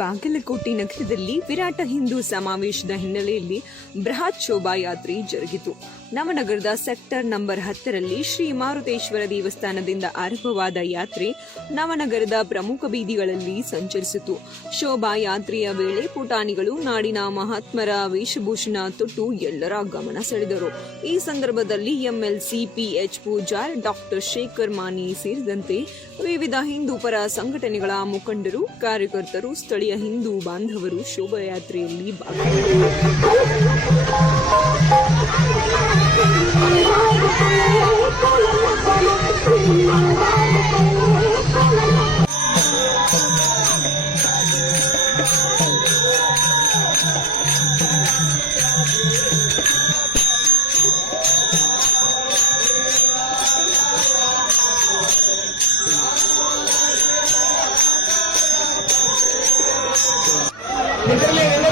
ಬಾಗಲಕೋಟೆ ನಗರದಲ್ಲಿ ವಿರಾಟ ಹಿಂದೂ ಸಮಾವೇಶದ ಹಿನ್ನೆಲೆಯಲ್ಲಿ ಬೃಹತ್ ಶೋಭಾಯಾತ್ರೆ ಜರುಗಿತು. ನವನಗರದ ಸೆಕ್ಟರ್ ನಂಬರ್ 10ರಲ್ಲಿ ಶ್ರೀ ಮಾರುತೇಶ್ವರ ದೇವಸ್ಥಾನದಿಂದ ಆರಂಭವಾದ ಯಾತ್ರೆ ನವನಗರದ ಪ್ರಮುಖ ಬೀದಿಗಳಲ್ಲಿ ಸಂಚರಿಸಿತು. ಶೋಭಾಯಾತ್ರೆಯ ವೇಳೆ ಪುಟಾಣಿಗಳು ನಾಡಿನ ಮಹಾತ್ಮರ ವೇಷಭೂಷಣ ತೊಟ್ಟು ಎಲ್ಲರ ಗಮನ ಸೆಳೆದರು. ಈ ಸಂದರ್ಭದಲ್ಲಿ MLC PH Poojar, doctor Shekhar Mani ಸೇರಿದಂತೆ ವಿವಿಧ ಹಿಂದೂ ಪರ ಸಂಘಟನೆಗಳ ಮುಖಂಡರು, ಕಾರ್ಯಕರ್ತರು, ಸ್ಥಳೀಯ ಹಿಂದೂ ಬಾಂಧವರು ಶೋಭಾಯಾತ್ರೆಯಲ್ಲಿ ನಿಂತಿರಲಿ